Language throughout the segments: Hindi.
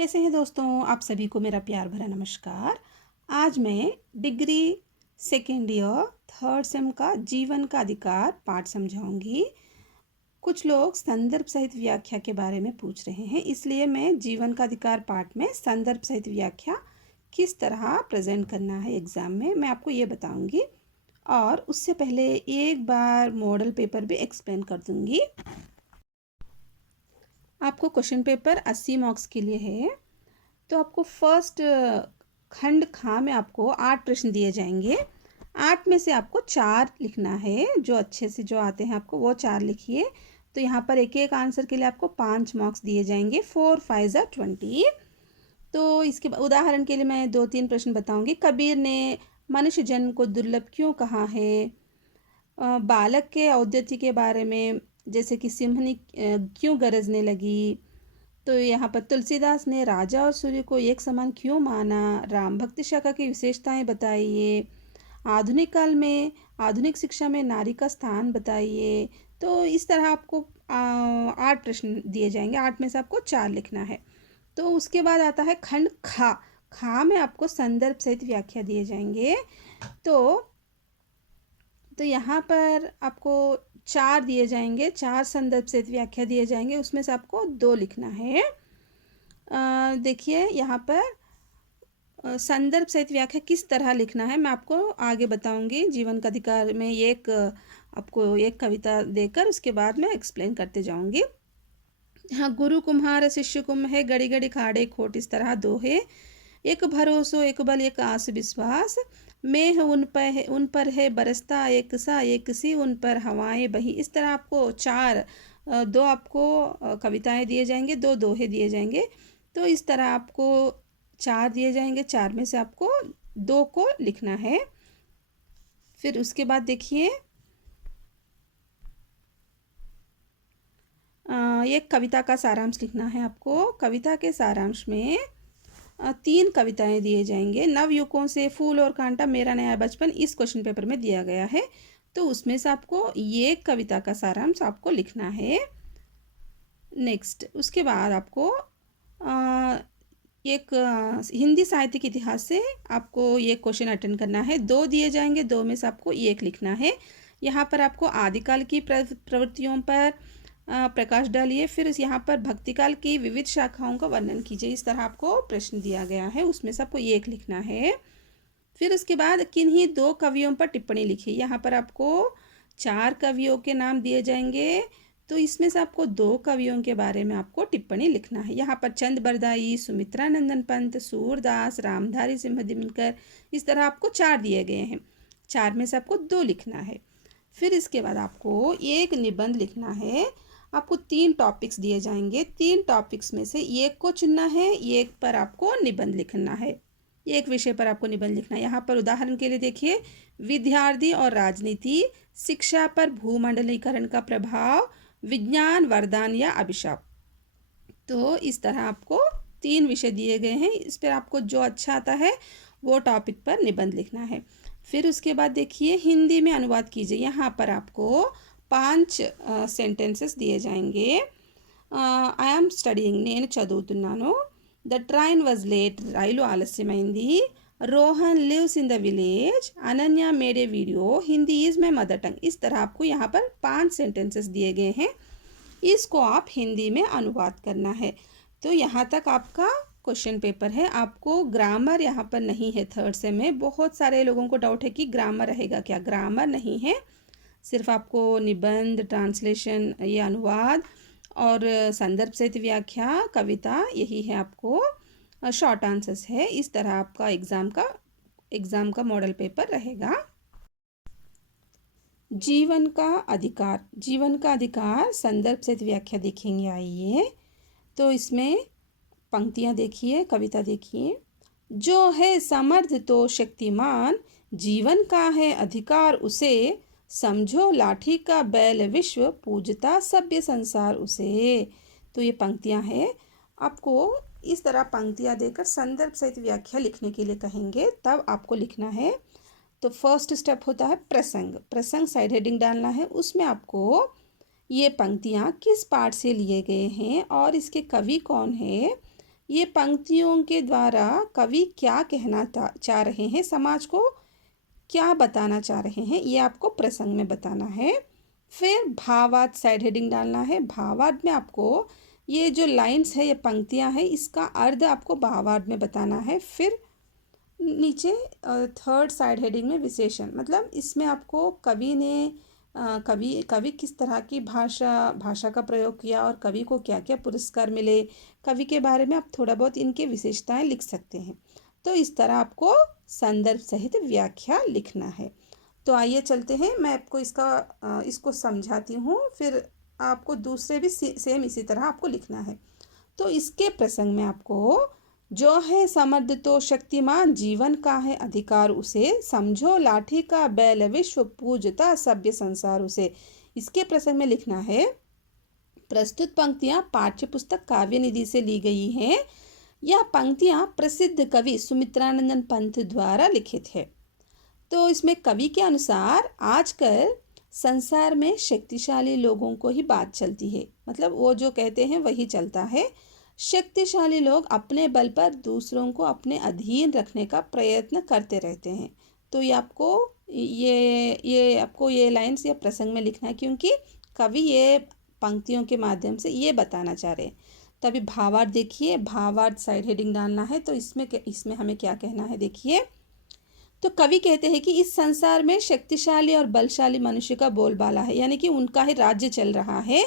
कैसे हैं दोस्तों? आप सभी को मेरा प्यार भरा नमस्कार। आज मैं degree second year third same का जीवन का अधिकार पाठ समझाऊंगी। कुछ लोग संदर्भ सहित व्याख्या के बारे में पूछ रहे हैं, इसलिए मैं जीवन का अधिकार पाठ में संदर्भ सहित व्याख्या किस तरह प्रेजेंट करना है एग्ज़ाम में, मैं आपको ये बताऊंगी। और उससे पहले एक बार मॉडल पेपर भी एक्सप्लेन कर दूंगी। आपको क्वेश्चन पेपर 80 मार्क्स के लिए है। तो आपको फर्स्ट खंड खा में आपको 8 प्रश्न दिए जाएंगे। 8 में से आपको 4 लिखना है, जो अच्छे से जो आते हैं आपको वो 4 लिखिए। तो यहाँ पर एक एक आंसर के लिए आपको 5 मार्क्स दिए जाएंगे। 4 5 ज़ा 20। तो इसके उदाहरण के लिए मैं 2-3 प्रश्न बताऊंगी। कबीर ने मनुष्य जन्म को दुर्लभ क्यों कहा है? बालक के औद्योति के बारे में, जैसे कि सिंहनी क्यों गरजने लगी? तो यहाँ पर तुलसीदास ने राजा और सूर्य को एक समान क्यों माना? राम भक्ति शाखा की विशेषताएं बताइए। आधुनिक काल में आधुनिक शिक्षा में नारी का स्थान बताइए। तो इस तरह आपको 8 प्रश्न दिए जाएंगे। 8 में से आपको 4 लिखना है। तो उसके बाद आता है खंड खा। खा में आपको संदर्भ सहित व्याख्या दिए जाएंगे। तो यहाँ पर आपको 4 दिए जाएंगे, 4 संदर्भ सहित व्याख्या दिए जाएंगे, उसमें से आपको 2 लिखना है। देखिए यहाँ पर संदर्भ सहित व्याख्या किस तरह लिखना है मैं आपको आगे बताऊंगी। जीवन का अधिकार में आपको एक कविता देकर उसके बाद मैं एक्सप्लेन करते जाऊंगी। हाँ, गुरु कुम्हार शिष्य कुम्भ है, गड़ी गड़ी खाड़े खोट, इस तरह दोहे। एक भरोसो एक बल एक आस विश्वास, मेह उन पर है बरसता एक सा एक सी उन पर हवाएं बही। इस तरह आपको 4 2 आपको कविताएं दिए जाएंगे, 2 दोहे दिए जाएंगे। तो इस तरह आपको 4 दिए जाएंगे, 4 में से आपको 2 को लिखना है। फिर उसके बाद देखिए एक कविता का सारांश लिखना है आपको। कविता के सारांश में 3 कविताएं दिए जाएंगे। नवयुवकों से फूल और कांटा, मेरा नया बचपन, इस क्वेश्चन पेपर में दिया गया है। तो उसमें से आपको ये कविता का सारांश आपको लिखना है। नेक्स्ट उसके बाद आपको एक हिंदी साहित्य के इतिहास से आपको ये क्वेश्चन अटेंड करना है। 2 दिए जाएंगे, 2 में से आपको 1 लिखना है। यहाँ पर आपको आदिकाल की प्रवृत्तियों पर प्रकाश डालिए। फिर यहाँ पर भक्तिकाल की विविध शाखाओं का वर्णन कीजिए। इस तरह आपको प्रश्न दिया गया है, उसमें से आपको 1 लिखना है। फिर उसके बाद किन्हीं 2 कवियों पर टिप्पणी लिखिए। यहाँ पर आपको 4 कवियों के नाम दिए जाएंगे। तो इसमें से आपको 2 कवियों के बारे में आपको टिप्पणी लिखना है। यहाँ पर चंद बरदाई, सुमित्रा नंदन पंत, सूरदास, रामधारी सिंह दिनकर, इस तरह आपको 4 दिए गए हैं। 4 में से आपको 2 लिखना है। फिर इसके बाद आपको एक निबंध लिखना है। आपको 3 टॉपिक्स दिए जाएंगे। 3 टॉपिक्स में से एक को चुनना है, एक पर आपको निबंध लिखना है। एक विषय पर आपको निबंध लिखना है। यहाँ पर उदाहरण के लिए देखिए, विद्यार्थी और राजनीति, शिक्षा पर भूमंडलीकरण का प्रभाव, विज्ञान वरदान या अभिशाप। तो इस तरह आपको 3 विषय दिए गए हैं। इस पर आपको जो अच्छा आता है वो टॉपिक पर निबंध लिखना है। फिर उसके बाद देखिए हिंदी में अनुवाद कीजिए। यहाँ पर आपको 5 सेंटेंसेस दिए जाएंगे। आई एम स्टडिंग, నేను చదువుతున్నాను. ద ట్రైన్ వాజ్ లేట్, రైలు ఆలస్యమైంది. Rohan lives in the village, Ananya made a video, Hindi is my mother tongue. इस तरह आपको यहाँ पर 5 सेंटेंसेस दिए गए हैं। इसको आप हिंदी में अनुवाद करना है। तो यहाँ तक आपका क्वेश्चन पेपर है। आपको ग्रामर यहाँ पर नहीं है। थर्ड सेम में बहुत सारे लोगों को डाउट है कि ग्रामर रहेगा क्या। ग्रामर नहीं है, सिर्फ आपको निबंध, ट्रांसलेशन, ये अनुवाद और संदर्भ सहित व्याख्या, कविता, यही है आपको शॉर्ट आंसर्स है। इस तरह आपका एग्ज़ाम का मॉडल पेपर रहेगा। जीवन का अधिकार, जीवन का अधिकार संदर्भ सहित व्याख्या देखेंगे। आइए, तो इसमें पंक्तियाँ देखिए, कविता देखिए। जो है समर्थ तो शक्तिमान, जीवन का है अधिकार उसे, समझो लाठी का बैल विश्व, पूजता सभ्य संसार उसे। तो ये पंक्तियाँ हैं। आपको इस तरह पंक्तियाँ देकर संदर्भ सहित व्याख्या लिखने के लिए कहेंगे, तब आपको लिखना है। तो फर्स्ट स्टेप होता है प्रसंग। प्रसंग साइड हेडिंग डालना है। उसमें आपको ये पंक्तियाँ किस पाठ से लिए गए हैं और इसके कवि कौन है ये पंक्तियों के द्वारा कवि क्या कहना चाह रहे हैं, समाज को क्या बताना चाह रहे हैं, ये आपको प्रसंग में बताना है। फिर भावार्थ साइड हेडिंग डालना है। भावार्थ में आपको ये जो लाइंस है, ये पंक्तियां हैं, इसका अर्थ आपको भावार्थ में बताना है। फिर नीचे थर्ड साइड हेडिंग में विशेषण, मतलब इसमें आपको कवि ने कवि किस तरह की भाषा का प्रयोग किया और कवि को क्या क्या पुरस्कार मिले, कवि के बारे में आप थोड़ा बहुत इनके विशेषताएं लिख सकते हैं। तो इस तरह आपको संदर्भ सहित व्याख्या लिखना है। तो आइए चलते हैं, मैं आपको इसको समझाती हूँ, फिर आपको दूसरे भी सेम इसी तरह आपको लिखना है। तो इसके प्रसंग में आपको जो है समर्थ तो शक्तिमान, जीवन का है अधिकार उसे, समझो लाठी का बैल विश्व पूजता सभ्य संसार उसे। इसके प्रसंग में लिखना है, प्रस्तुत पंक्तियां पाठ्य पुस्तक काव्य निधि से ली गई हैं। यह पंक्तियां प्रसिद्ध कवि सुमित्रानंदन पंत द्वारा लिखित है। तो इसमें कवि के अनुसार आजकल संसार में शक्तिशाली लोगों को ही बात चलती है, मतलब वो जो कहते हैं वही चलता है। शक्तिशाली लोग अपने बल पर दूसरों को अपने अधीन रखने का प्रयत्न करते रहते हैं। तो ये आपको ये लाइन्स या प्रसंग में लिखना है, क्योंकि कवि ये पंक्तियों के माध्यम से ये बताना चाह रहे हैं। तभी भावार्थ देखिए, भावार्थ साइड हेडिंग डालना है। तो इसमें हमें क्या कहना है, देखिए। तो कवि कहते हैं कि इस संसार में शक्तिशाली और बलशाली मनुष्य का बोलबाला है, यानी कि उनका ही राज्य चल रहा है।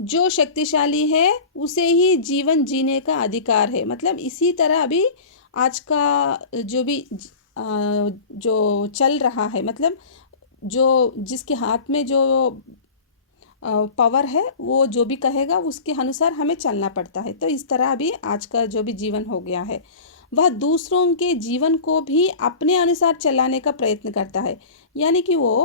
जो शक्तिशाली है उसे ही जीवन जीने का अधिकार है। मतलब इसी तरह अभी आज का जो भी जो चल रहा है, मतलब जो जिसके हाथ में जो पावर है, वो जो भी कहेगा उसके अनुसार हमें चलना पड़ता है। तो इस तरह अभी आज का जो भी जीवन हो गया है, वह दूसरों के जीवन को भी अपने अनुसार चलाने का प्रयत्न करता है। यानी कि वो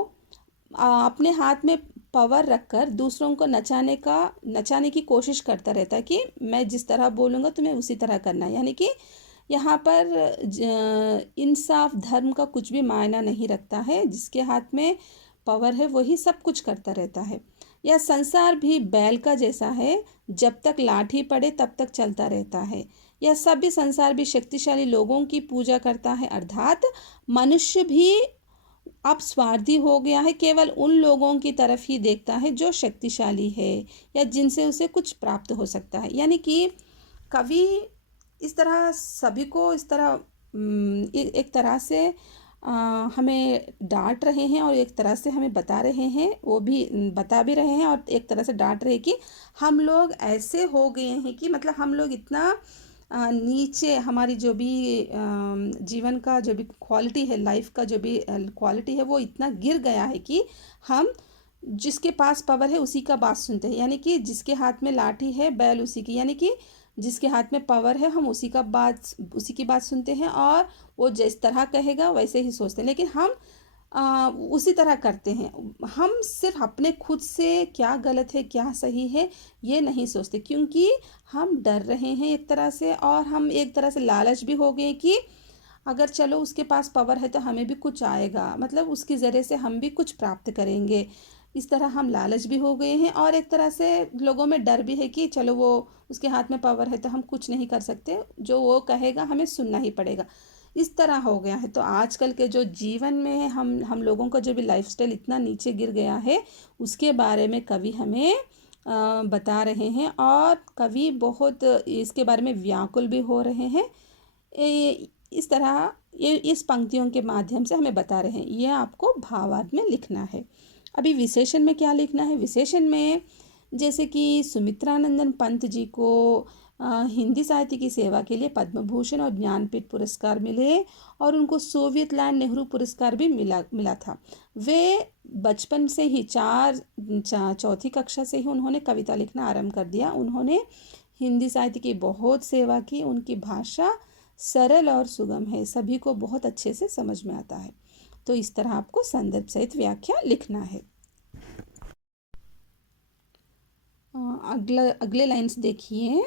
अपने हाथ में पावर रखकर दूसरों को नचाने की कोशिश करता रहता है कि मैं जिस तरह बोलूँगा तुम्हें उसी तरह करना है। यानी कि यहाँ पर इंसाफ धर्म का कुछ भी मायना नहीं रखता है। जिसके हाथ में पावर है वही सब कुछ करता रहता है। यह संसार भी बैल का जैसा है, जब तक लाठी पड़े तब तक चलता रहता है। यह सभ्य संसार भी शक्तिशाली लोगों की पूजा करता है, अर्थात मनुष्य भी अब स्वार्थी हो गया है, केवल उन लोगों की तरफ ही देखता है जो शक्तिशाली है या जिनसे उसे कुछ प्राप्त हो सकता है। यानी कि कवि इस तरह सभी को इस तरह एक तरह से हमें डांट रहे हैं और एक तरह से हमें बता रहे हैं, वो भी बता भी रहे हैं और एक तरह से डांट रहे हैं कि हम लोग ऐसे हो गए हैं कि मतलब हम लोग इतना नीचे, हमारी जो भी जीवन का जो भी क्वालिटी है, लाइफ का जो भी क्वालिटी है, वो इतना गिर गया है कि हम जिसके पास पावर है उसी का बात सुनते हैं। यानी कि जिसके हाथ में लाठी है बैल उसी की, यानी कि जिसके हाथ में पावर है हम उसी की बात सुनते हैं और वो जिस तरह कहेगा वैसे ही सोचते हैं। लेकिन हम उसी तरह करते हैं। हम सिर्फ अपने खुद से क्या गलत है क्या सही है ये नहीं सोचते, क्योंकि हम डर रहे हैं एक तरह से, और हम एक तरह से लालच भी हो गए कि अगर चलो उसके पास पावर है तो हमें भी कुछ आएगा, मतलब उसके ज़रिए से हम भी कुछ प्राप्त करेंगे। इस तरह हम लालच भी हो गए हैं और एक तरह से लोगों में डर भी है कि चलो वो उसके हाथ में पावर है तो हम कुछ नहीं कर सकते, जो वो कहेगा हमें सुनना ही पड़ेगा। इस तरह हो गया है। तो आजकल के जो जीवन में हम लोगों का जो भी लाइफस्टाइल इतना नीचे गिर गया है, उसके बारे में कवि हमें बता रहे हैं और कवि बहुत इसके बारे में व्याकुल भी हो रहे हैं। इस तरह ये इस पंक्तियों के माध्यम से हमें बता रहे हैं। यह आपको भावार्थ में लिखना है। अभी विशेषण में क्या लिखना है, विशेषण में जैसे कि सुमित्रानंदन पंत जी को हिंदी साहित्य की सेवा के लिए पद्म भूषण और ज्ञानपीठ पुरस्कार मिले और उनको सोवियत लैंड नेहरू पुरस्कार भी मिला था। वे बचपन से ही चौथी कक्षा से ही उन्होंने कविता लिखना आरंभ कर दिया। उन्होंने हिंदी साहित्य की बहुत सेवा की। उनकी भाषा सरल और सुगम है, सभी को बहुत अच्छे से समझ में आता है। तो इस तरह आपको संदर्भ सहित व्याख्या लिखना है। अगले लाइन्स देखिए।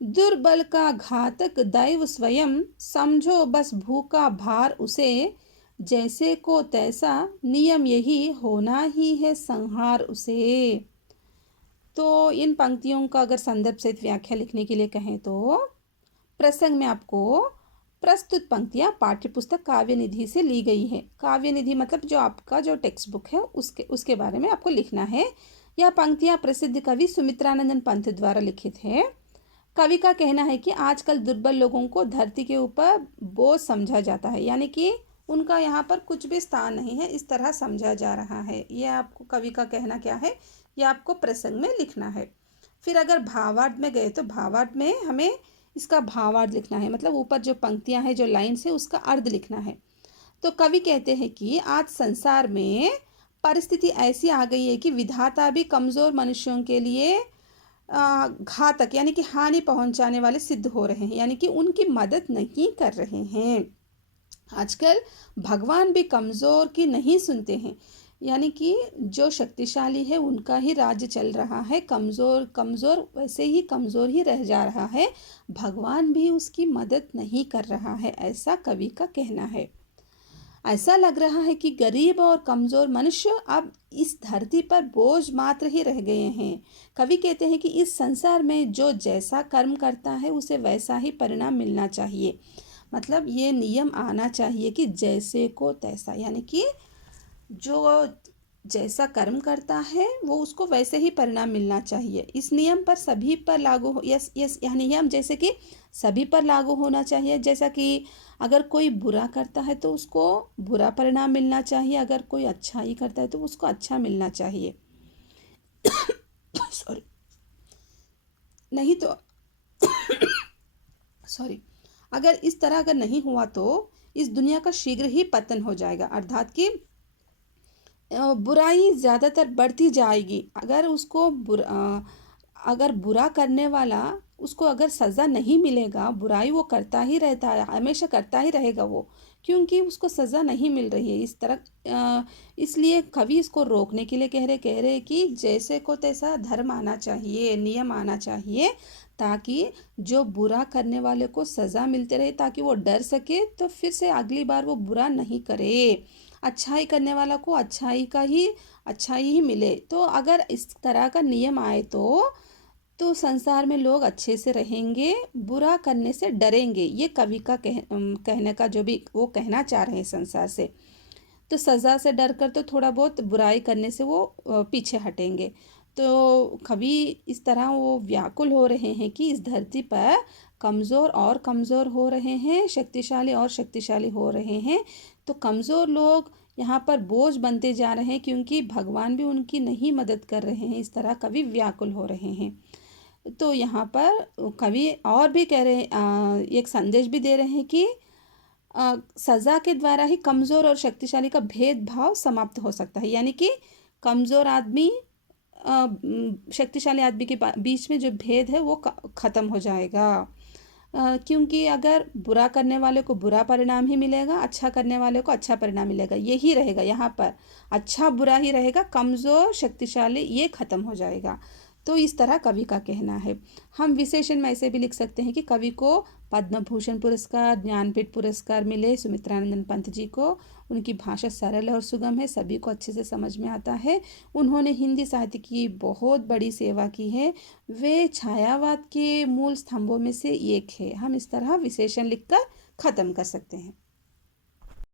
दुर्बल का घातक दैव स्वयं, समझो बस भूखा भार उसे, जैसे को तैसा नियम यही होना ही है संहार उसे। तो इन पंक्तियों का अगर संदर्भ सहित व्याख्या लिखने के लिए कहें तो प्रसंग में आपको प्रस्तुत पंक्तियाँ पाठ्य पुस्तक काव्य निधि से ली गई है। काव्य निधि मतलब जो आपका जो टेक्स्ट बुक है उसके बारे में आपको लिखना है। यह पंक्तियाँ प्रसिद्ध कवि सुमित्रानंदन पंत द्वारा लिखित है। कवि का कहना है कि आजकल दुर्बल लोगों को धरती के ऊपर बोझ समझा जाता है, यानी कि उनका यहाँ पर कुछ भी स्थान नहीं है, इस तरह समझा जा रहा है। ये आपको कवि का कहना क्या है, ये आपको प्रसंग में लिखना है। फिर अगर भावार्थ में गए तो भावार्थ में हमें इसका भावार्थ लिखना है, मतलब ऊपर जो पंक्तियाँ हैं, जो लाइन्स है, उसका अर्थ लिखना है। तो कवि कहते हैं कि आज संसार में परिस्थिति ऐसी आ गई है कि विधाता भी कमज़ोर मनुष्यों के लिए घातक यानी कि हानि पहुंचाने वाले सिद्ध हो रहे हैं, यानी कि उनकी मदद नहीं कर रहे हैं। आजकल भगवान भी कमज़ोर की नहीं सुनते हैं, यानी कि जो शक्तिशाली है उनका ही राज्य चल रहा है, कमज़ोर कमज़ोर वैसे ही कमज़ोर ही रह जा रहा है, भगवान भी उसकी मदद नहीं कर रहा है, ऐसा कवि का कहना है। ऐसा लग रहा है कि गरीब और कमज़ोर मनुष्य अब इस धरती पर बोझ मात्र ही रह गए हैं। कवि कहते हैं कि इस संसार में जो जैसा कर्म करता है उसे वैसा ही परिणाम मिलना चाहिए, मतलब ये नियम आना चाहिए कि जैसे को तैसा, यानी कि जो जैसा कर्म करता है वो उसको वैसे ही परिणाम मिलना चाहिए। इस नियम पर सभी पर लागू हो, यस यस यह नियम जैसे कि सभी पर लागू होना चाहिए। जैसा कि अगर कोई बुरा करता है तो उसको बुरा परिणाम मिलना चाहिए, अगर कोई अच्छाई करता है तो उसको अच्छा मिलना चाहिए। सॉरी, नहीं तो सॉरी, अगर इस तरह अगर नहीं हुआ तो इस दुनिया का शीघ्र ही पतन हो जाएगा, अर्थात कि बुराई ज़्यादातर बढ़ती जाएगी। अगर बुरा करने वाला उसको अगर सज़ा नहीं मिलेगा, बुराई वो करता ही रहता है, हमेशा करता ही रहेगा वो, क्योंकि उसको सज़ा नहीं मिल रही है इस तरह। इसलिए कवि इसको रोकने के लिए कह रहे कि जैसे को तैसा धर्म आना चाहिए, नियम आना चाहिए, ताकि जो बुरा करने वाले को सज़ा मिलते रहे, ताकि वो डर सके तो फिर से अगली बार वो बुरा नहीं करे। अच्छाई करने वाला को अच्छाई ही मिले। तो अगर इस तरह का नियम आए तो संसार में लोग अच्छे से रहेंगे, बुरा करने से डरेंगे। ये कवि का कहने का जो भी वो कहना चाह रहे हैं संसार से। तो सज़ा से डर कर तो थोड़ा बहुत बुराई करने से वो पीछे हटेंगे। तो कवि इस तरह वो व्याकुल हो रहे हैं कि इस धरती पर कमज़ोर और कमज़ोर हो रहे हैं, शक्तिशाली और शक्तिशाली हो रहे हैं। तो कमज़ोर लोग यहाँ पर बोझ बनते जा रहे हैं, क्योंकि भगवान भी उनकी नहीं मदद कर रहे हैं। इस तरह कवि व्याकुल हो रहे हैं। तो यहाँ पर कवि और भी कह रहे हैं, एक संदेश भी दे रहे हैं कि सज़ा के द्वारा ही कमज़ोर और शक्तिशाली का भेदभाव समाप्त हो सकता है, यानी कि कमज़ोर आदमी शक्तिशाली आदमी के बीच में जो भेद है वो ख़त्म हो जाएगा। क्योंकि अगर बुरा करने वाले को बुरा परिणाम ही मिलेगा, अच्छा करने वाले को अच्छा परिणाम मिलेगा, यही रहेगा यहाँ पर, अच्छा बुरा ही रहेगा, कमज़ोर शक्तिशाली ये ख़त्म हो जाएगा। तो इस तरह कवि का कहना है। हम विशेषण में ऐसे भी लिख सकते हैं कि कवि को पद्म भूषण पुरस्कार, ज्ञानपीठ पुरस्कार मिले सुमित्रानंदन पंत जी को। उनकी भाषा सरल और सुगम है, सभी को अच्छे से समझ में आता है। उन्होंने हिंदी साहित्य की बहुत बड़ी सेवा की है। वे छायावाद के मूल स्तंभों में से एक है। हम इस तरह विशेषण लिखकर ख़त्म कर सकते हैं।